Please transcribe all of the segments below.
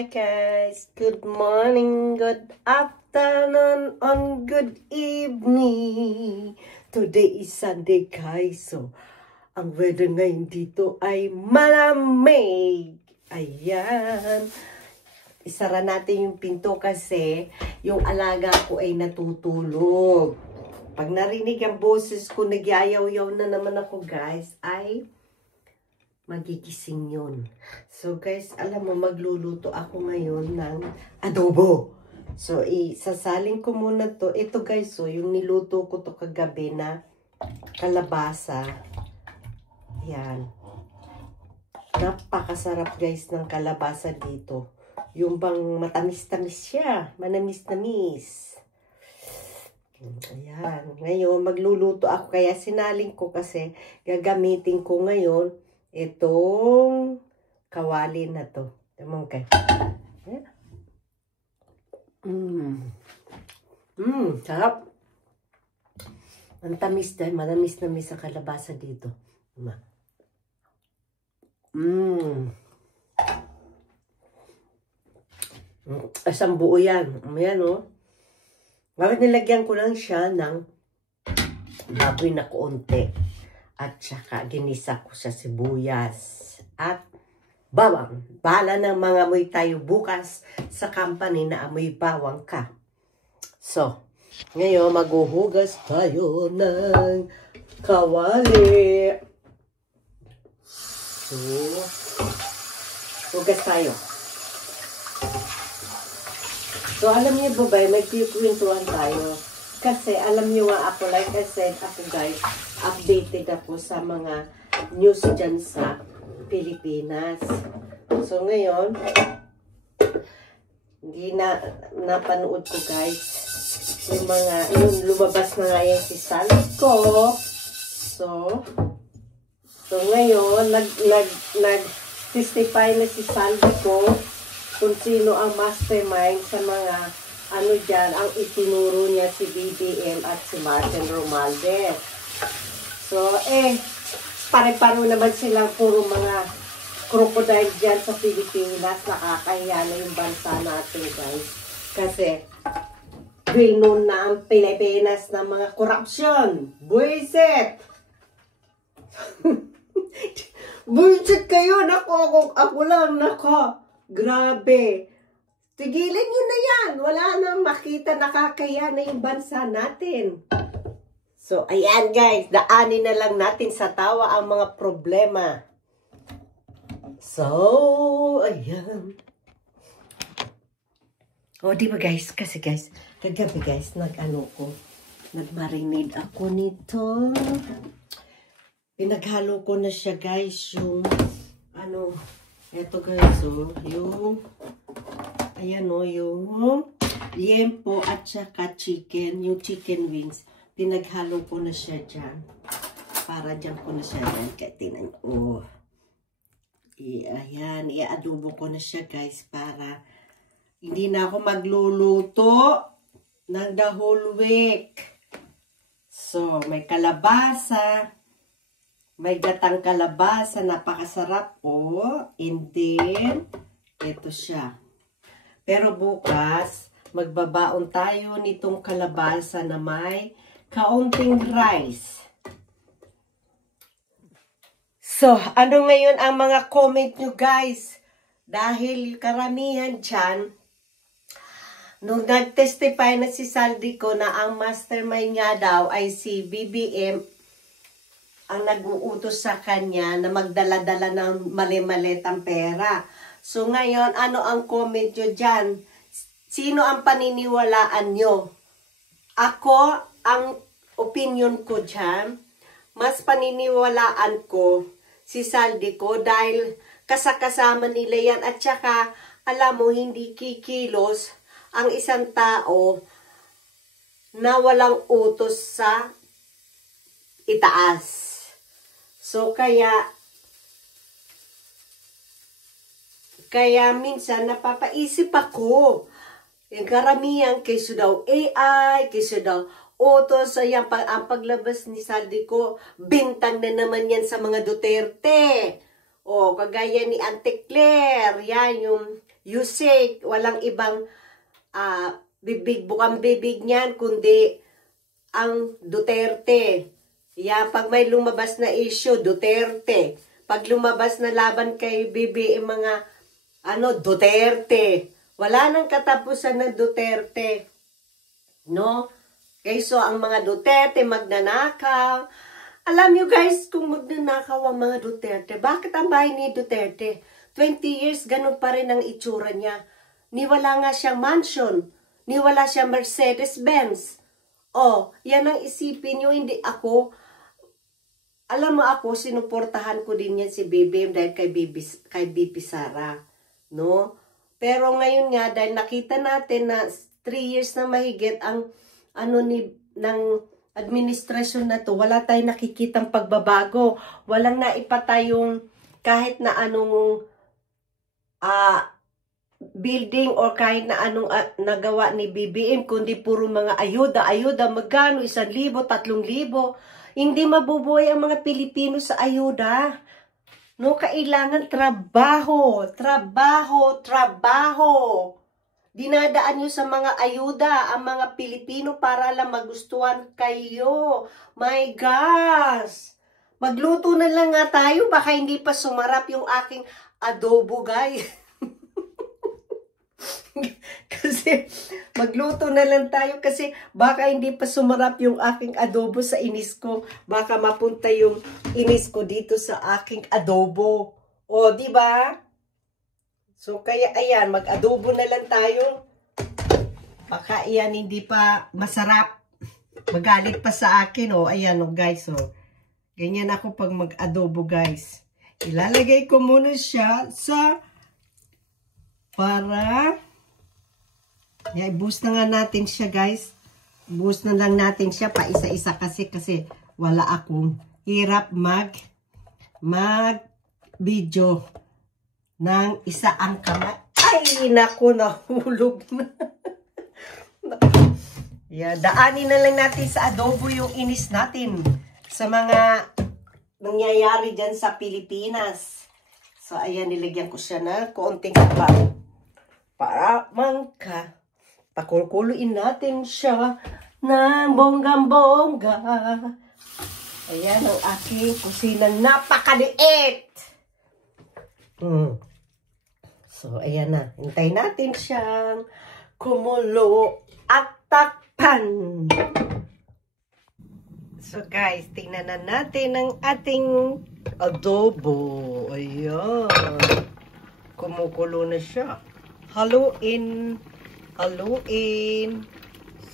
Hi guys, good morning, good afternoon, and good evening. Today is Sunday guys, so ang weather ngayon dito ay malamig. Ayan, isara natin yung pinto kasi yung alaga ko ay natutulog. Pag narinig ang boses ko, nagyayaw-yaw na naman ako guys, ay magigising yun. So guys, alam mo, magluluto ako ngayon ng adobo. So, isasalin ko muna to. Ito guys, so, yung niluto ko to kagabi na kalabasa. Yan. Napakasarap guys ng kalabasa dito. Yung bang matamis-tamis siya. Manamis-tamis. Ayan. Ngayon, magluluto ako. Kaya sinaling ko kasi gagamitin ko ngayon itong kawali na to. Tamang kay. Sarap. Ang tamis dahil manamis-namis sa kalabasa dito. Isang buo yan. Ayan o. Bakit nilagyan ko lang siya ng baboy na konti. At saka ginisa ko sa sibuyas at bawang. Bala ng mga amoy tayo bukas sa company na amoy bawang ka. So, ngayon maghuhugas tayo ng kawali. So, hugas tayo. So, alam niyo ba ba, magkikwentuhan tayo. Kasi alam niyo nga ako, like I said, ako guys, updated ako sa mga news dyan sa Pilipinas. So ngayon, hindi napanood ko guys, yung lumabas na nga yan si Salco. So ngayon, nag-testify na si Salco kung sino ang mastermind sa mga ano dyan, ang itinuro niya si BBM at si Martin Romualdez. So, pare-paro naman silang puro mga crocodile dyan sa Pilipinas. Nakakahiya na yung bansa natin, guys. Kasi, well-known na ang Pilipinas ng mga corruption. Buisit! Buisit kayo! Ako lang, grabe. Tigilan nyo na yan. Wala nang makita, nakakaya na yung bansa natin. So, ayan guys. Daanin na lang natin sa tawa ang mga problema. So, ayan. O, di ba guys? Kasi guys, kagabi guys, nagmarinade ako nito. Pinaghalo ko na siya guys, yung, eto guys, ayan o, yung liempo at saka chicken, yung chicken wings. Pinaghalo ko na siya dyan. Para dyan ko na siya dyan. Kaya tinan nyo. Ayan, i-adobo ko na siya guys. Para hindi na ako magluluto ng the whole week. So, may kalabasa. May gatang kalabasa. Napakasarap o. And then, ito siya. Pero bukas, magbabaon tayo nitong kalabasa na may kaunting rice. So, ano ngayon ang mga comment nyo guys? Dahil karamihan dyan, nung nag-testify na si Saldico na ang mastermind nga daw ay si BBM ang nag-uutos sa kanya na magdala-dala ng mali-malitang pera. So ngayon, ano ang comment nyo dyan? Sino ang paniniwalaan nyo? Ako, ang opinion ko dyan, mas paniniwalaan ko si Saldico dahil kasakasama nila yan. At saka, alam mo, hindi kikilos ang isang tao na walang utos sa itaas. So, kaya minsan napapaisip ako, yung karamihan, kaysa daw AI, kaysa daw utos, ayan, ang paglabas ni Saldico, bintang na naman yan sa mga Duterte. O, kagaya ni Auntie Claire, yan, Yusek, walang ibang bukang bibig niyan, kundi ang Duterte. Yan, pag may lumabas na issue, Duterte. Pag lumabas na laban kay BBM mga, Duterte. Wala nang katapusan ng Duterte. No? Kaysa ang mga Duterte magnanakaw. Alam nyo guys, kung magnanakaw ang mga Duterte, bakit ang bahay ni Duterte? 20 years, ganun pa rin ang itsura niya. Niwala nga siyang mansion. Niwala siyang Mercedes-Benz. Oh, yan ang isipin nyo, hindi ako. Alam mo ako, sinuportahan ko din yan si BBM dahil kay BP Sara. No? Pero ngayon nga, dahil nakita natin na 3 years na mahigit ang ng administrasyon na to, wala tayong nakikitang pagbabago. Walang naipatayong kahit na anong building or kahit na anong nagawa ni BBM, kundi puro mga ayuda, magkano, 1,000, 3,000. Hindi mabubuhay ang mga Pilipino sa ayuda. No, kailangan trabaho. Dinadaan nyo sa mga ayuda ang mga Pilipino para lang magustuhan kayo. My gosh! Magluto na lang nga tayo, baka hindi pa sumarap yung aking adobo, guys. Kasi magluto na lang tayo kasi baka hindi pa sumarap yung aking adobo sa inis ko. Baka mapunta yung inis ko dito sa aking adobo. O, di ba? So kaya ayan, mag-adobo na lang tayo. Baka iyan hindi pa masarap. Magalit pa sa akin, oh. Ayan, oh, guys, oh. Ganyan ako pag mag-adobo, guys. Ilalagay ko muna siya sa para i-boost na nga natin siya, guys. Boost na lang natin siya pa isa-isa kasi wala akong hirap mag-video ng isa ang kamay. Ay, naku, nahulog na. Yeah, daanin na lang natin sa adobo yung inis natin sa mga nangyayari dyan sa Pilipinas. So, ayan, nilagyan ko siya na konting kapal. Para mangka. Pakulkuluin natin siya ng bonggang-bongga. Ayan ang aking kusinang napakaliit. So, ayan na. Hintayin natin siyang kumulo at takpan. So, guys, tingnan na natin ang ating adobo. Ayan. Kumukulo na siya. Haluin.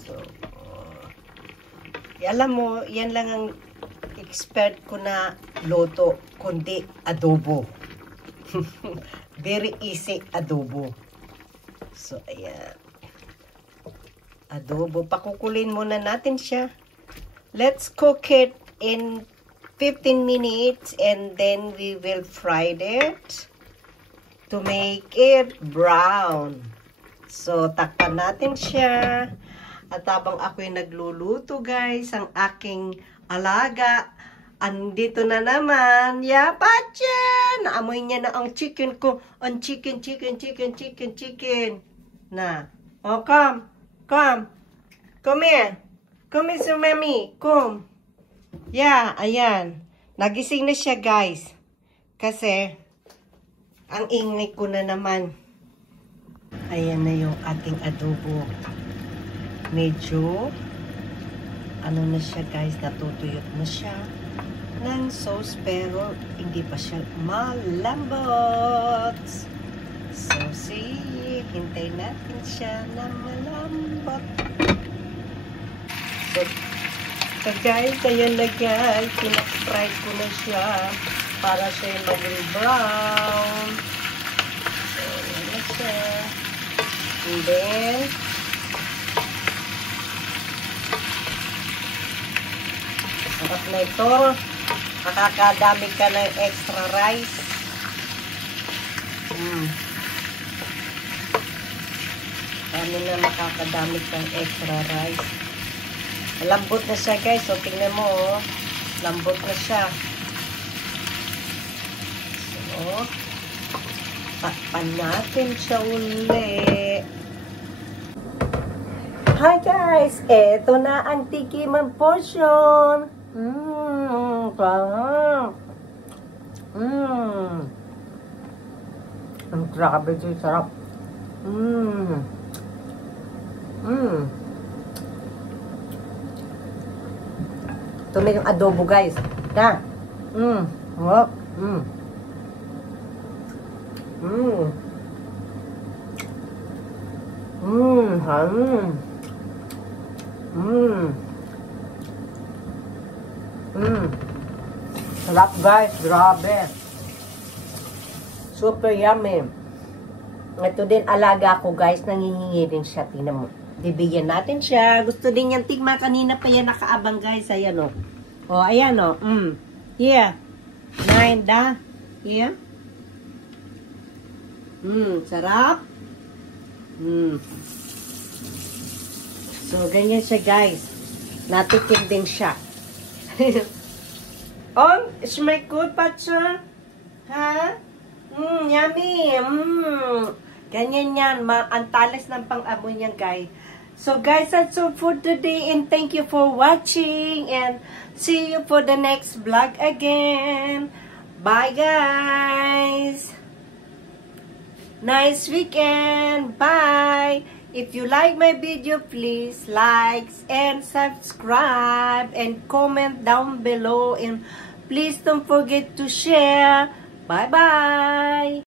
So, alam mo, yan lang ang expert ko na luto, kundi adobo. Very easy adobo. So, ayan. Adobo. Pakukulin muna natin siya. Let's cook it in 15 minutes and then we will fry it to make it brown. So, takpan natin siya. At habang ako'y nagluluto, guys, ang aking alaga, andito na naman. Yapachan! Naamoy niya na ang chicken ko. Ang chicken. Na. Oh, come. Come here. Come here, so mami. Come. Yeah, ayan. Nagising na siya, guys. Kasi, ang ingay ko na naman. Ayan na yung ating adobo. Medyo, na siya, guys, natutuyot na siya ng sauce, pero hindi pa siya malambot. So, see, hintay natin siya na malambot. So guys, ayan na, guys, pinag-fry ko na siya para siya maging brown. So, ayan na siya. And then, sarap na ito. Makakadami ka ng extra rice. Dami na makakadami kang extra rice. Lambot na siya, guys. So, tingnan mo, oh. Lambot na siya. So, Takpan natin siya uli. Hi guys! Eto na ang tikiman portion. Sarap. Ang grabe ito, sarap. Ito na yung adobo guys. Na. Wow. Sarap guys, grabe. Super yummy. Ito din alaga ko guys, nangihingi din siya. Tingnan mo. Bibigyan natin siya. Gusto din yan tigma. Kanina pa yan nakaabang guys. Ayan o. O, ayan o. Yeah. 9 da. Yeah. Sarap. So, ganyan siya guys. Natikim din siya. Oh, smell good, Patsa? Ha? Yummy. Ganyan yan. Ang talas ng pang-amoy niyan, guys. So, guys, that's all for today. And thank you for watching. And see you for the next vlog again. Bye, guys. Nice weekend. Bye. If you like my video, please like and subscribe and comment down below. And please don't forget to share. Bye-bye.